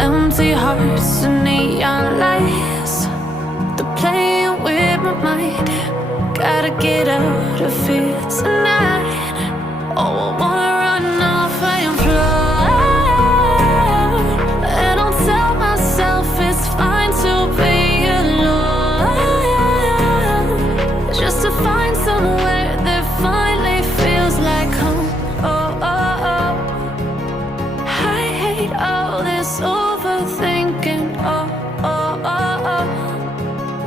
Empty hearts and neon lights, they're playing with my mind. Gotta get out of here tonight. Oh, I wanna run off and fly, and I'll tell myself it's fine to be alone, just to find somewhere that finally feels like home. Oh, oh, oh. I hate all this overthinking. Oh, oh, oh, oh.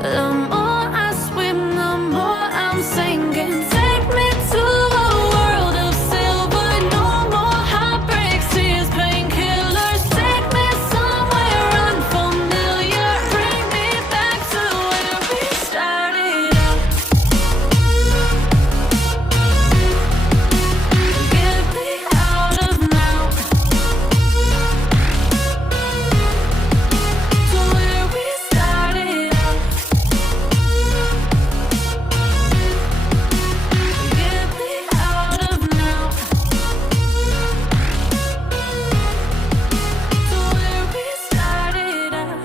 The more I swim, the more I'm sinking. Take me to a world of silver. No more heartbreaks, tears, painkillers. Take me somewhere unfamiliar. Bring me back to where we started out. Get me out of now, to where we started out. Get me out of now, to where we started out.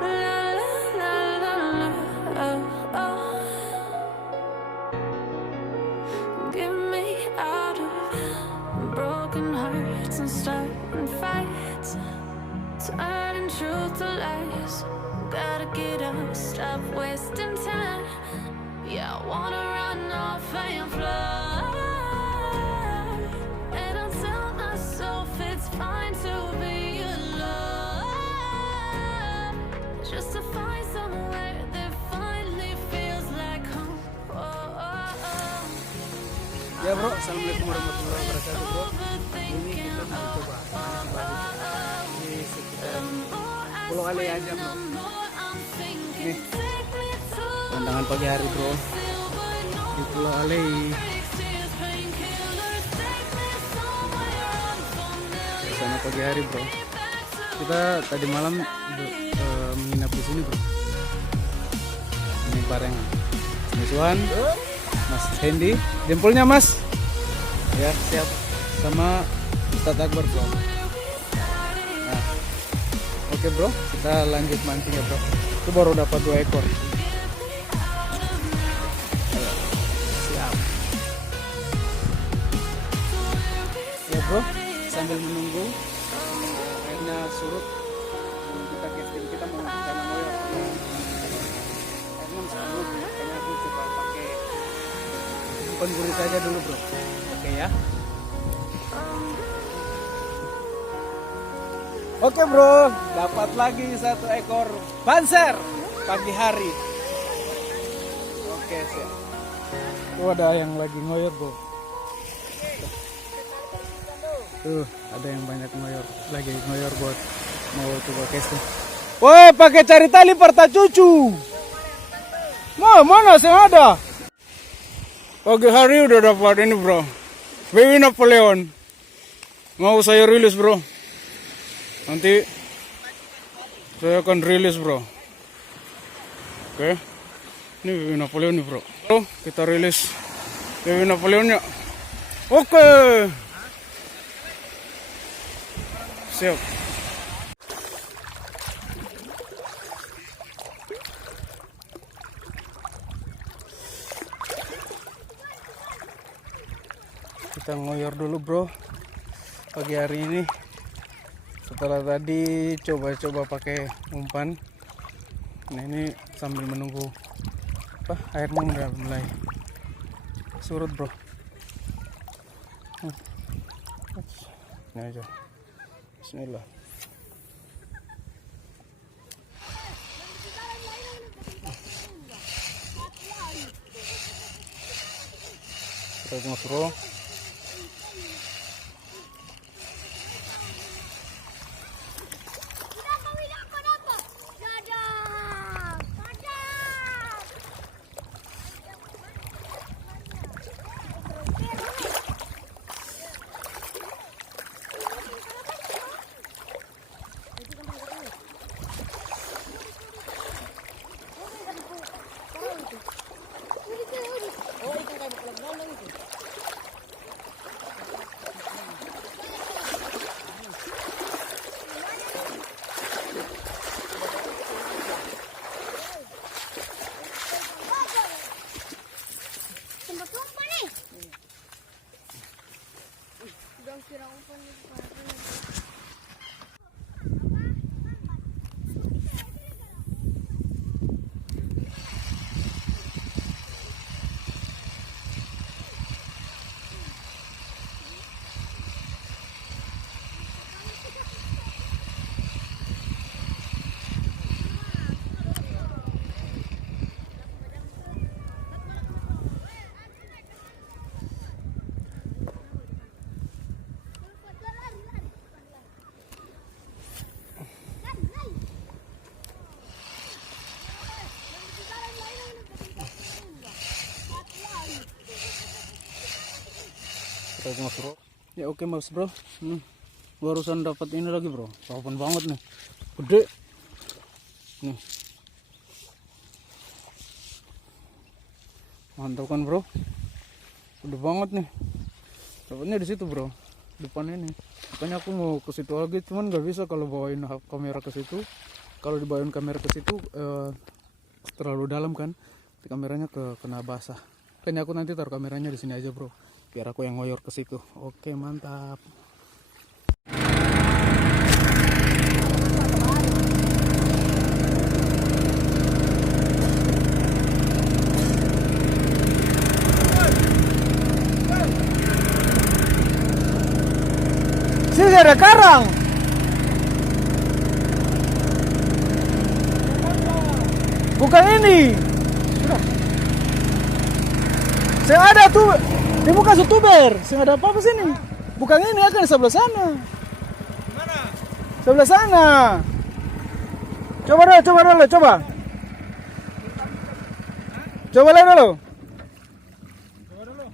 La la la la la, oh, oh. Get me out of broken hearts and starting fights, turning truth to lies. Gotta get up, stop wasting time. Yeah, I wanna run off and fly, and I'll tell myself it's fine to be alone, just to find somewhere that finally feels like home. Oh, oh, oh. Ya bro, assalamualaikum warahmatullahi wabarakatuh bro. Ini kita mau coba balik di sekitar Pulau Kali aja bro. Nih, pandangan pagi hari bro di Pulau Ale. Suasana pagi hari bro. Kita tadi malam menginap di sini bro. Ini bareng Mas Wan, Mas Hendy, jempolnya Mas. Ya siap, sama Ustadz Akbar bro. Nah, oke bro, kita lanjut mancing ya bro. Itu baru dapat 2 ekor. Ayo, siap. Ya bro, sambil menunggu airnya surut, kita casting, kita mau karena mau ya airnya surut, makanya aku coba pakai umpan gurit aja dulu bro. Oke ya. Oke bro, dapat lagi 1 ekor banser pagi hari. Oke siap. Tuh ada yang lagi ngoyor bro. Tuh ada yang banyak ngoyor, lagi ngoyor buat mau coba casting. Woi, pakai cari tali parta cucu. Mana sih ada? Pagi hari udah dapat ini bro, baby Napoleon. Mau saya rilis bro. Nanti saya akan rilis bro. Oke, ini baby Napoleon nih bro. Kita rilis baby Napoleonnya. Oke, siap. Kita ngoyor dulu bro pagi hari ini, setelah tadi coba-coba pakai umpan. Nah ini sambil menunggu airnya udah mulai surut bro. Ini aja, bismillah. Strike mas bro. Strike mas bro. Ya oke mas bro. Barusan dapat ini lagi bro. Papan banget nih. Gede. Nih. Mantap kan bro. Gede banget nih. Dapatnya di situ bro. Depan ini. Makanya aku mau ke situ lagi, cuman nggak bisa kalau bawain kamera ke situ. Kalau dibawain kamera ke situ terlalu dalam kan. Kameranya kena basah. Kayaknya aku nanti taruh kameranya di sini aja bro. Biar aku yang ngoyor ke situ. Oke, mantap. Sini ada karang. Bukan ini. Sudah. Saya ada tuh. Ini bukan youtuber. Saya ada apa-apa sini. Bukan ini, akan di sebelah sana. Mana? Sebelah sana. Coba dulu, coba dulu, coba. Coba lihat dulu.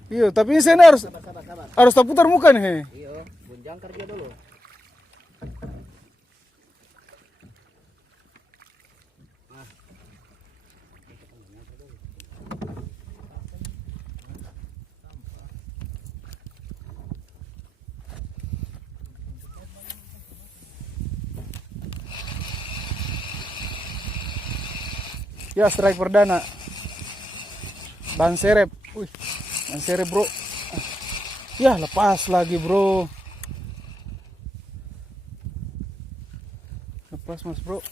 Iya, tapi ini saya harus tak putar muka nih. Iya, gunjang kerja dulu. Ya, strike perdana. Ban serep. Wih, ban serep bro. Ya, lepas lagi bro. Lepas mas bro.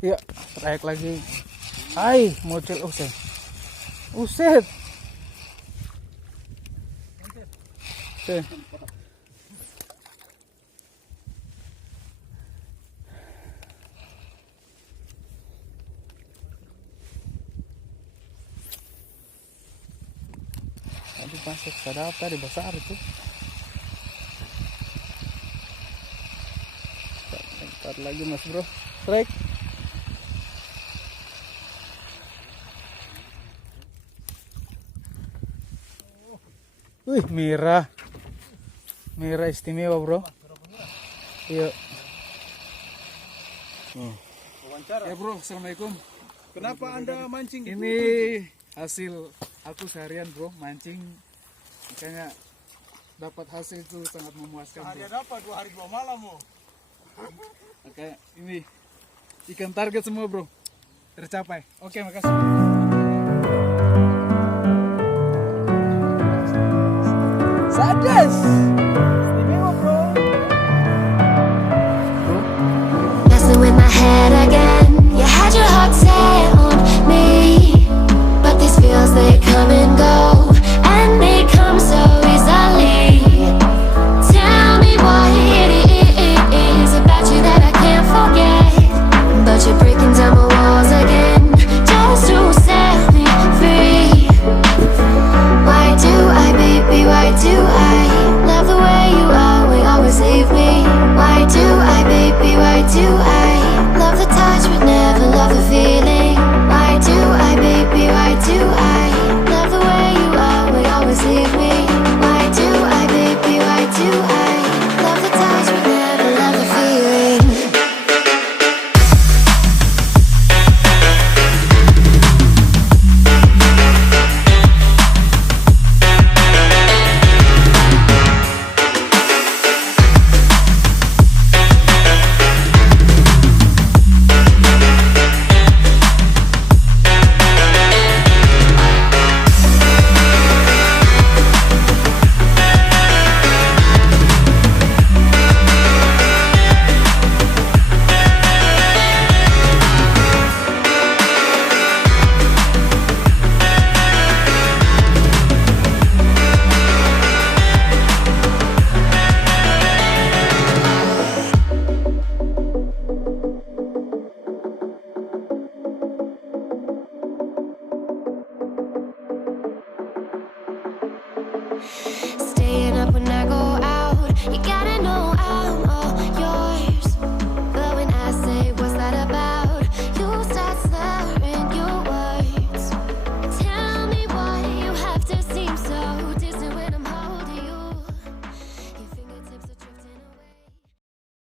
Ya, strike lagi. Hai, mocel uset. Uset. Oke. Tadi masuk sadap tadi besar itu. Bentar lagi mas bro. Strike. Wih, merah. Merah istimewa, bro. Iya. Ya bro, assalamualaikum. Kenapa Anda mancing? Ini hasil aku seharian bro, mancing. Makanya dapat hasil itu sangat memuaskan. Hari Bro. dapat 2 hari 2 malam oh. Oke, ini ikan target semua bro, tercapai. Oke, makasih. Sadas. met again. You had your heart set on me, but these feels, they come and go, and they come so easily. Tell me what it is about you that I can't forget, but you're breaking down my walls again, just to set me free. Why do I, baby, why do I love the way you always leave me? Why do I, baby, why do I love the touch but never love the feeling? Why do I, baby, why do I love the way you always leave me? Why do I, baby, why do I love the touch but never love the feeling?